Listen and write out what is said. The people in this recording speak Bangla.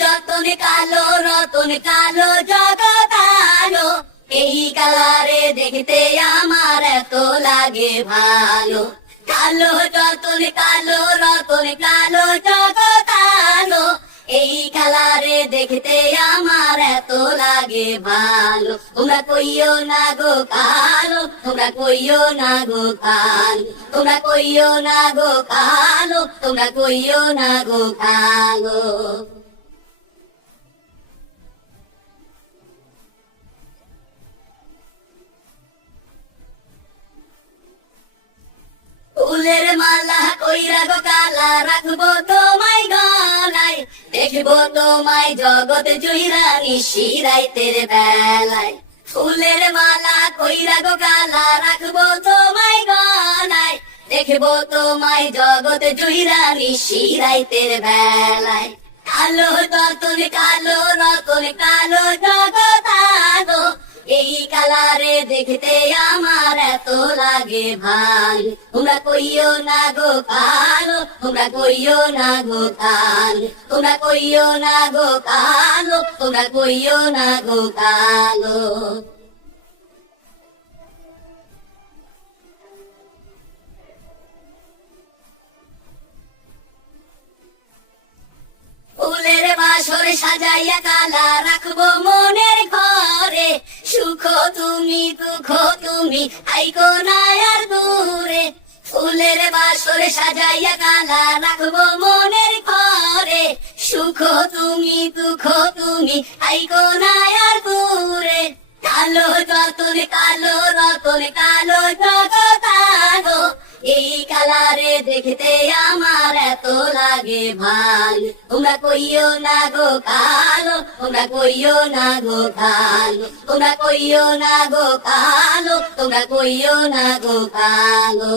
যতনে কালো রতনে কালো জগৎ আলো, এই কালারে দেখতে আমার এত লাগে ভালো। কালো যতনে কালো রতনে কালো জগৎ আলো, এই কালারে দেখতে আমার এত লাগে ভালো। তোমরা কইও না গো কালো, তোমরা কইও না গো কালো, তোমরা কইও না গো কালো, তোমরা কইও না গো কালো। ফুলের মালা কইরা গো কালা রাখবো তোমায় গলায়, দেখবো তোমায় জগৎ জুইরা নিশি রাইতের বেলায়। ফুলের মালা কইরা গো কালা রাখবো তোমায় গলায়, দেখবো তোমায় জগৎ জুইরা নিশি রাইতের বেলায়। কালো রতনে কালো রতনে কালো জগৎ আলো, এই কালারে দেখতে আমার এত লাগে ভালো। তোমরা কইও না গো কালো, তোমরা কইও না গো কালো, তোমরা কইও না গো কালো, তোমরা কইও না গো কালো। ফুলের বাসর সাজাইয়া কালা রাখবো মনের ঘরে, সুখ তুমি দুঃখ তুমি আইকো না আর দূরে। ফুলের বাসর সাজাইয়া কালা রাখবো মনের ঘরে, সুখ তুমি দুঃখ তুমি আইকো না আর দূরে। কালো রতনে কালো রতনে কালো জগৎ আলো, এই কালারে দেখতে আমার এত লাগে ভালো। তোমরা কইও না গো কালো, তোমরা কইও না গো কালো, তোমরা কইও না গো কালো, তোমরা কইও না গো কালো।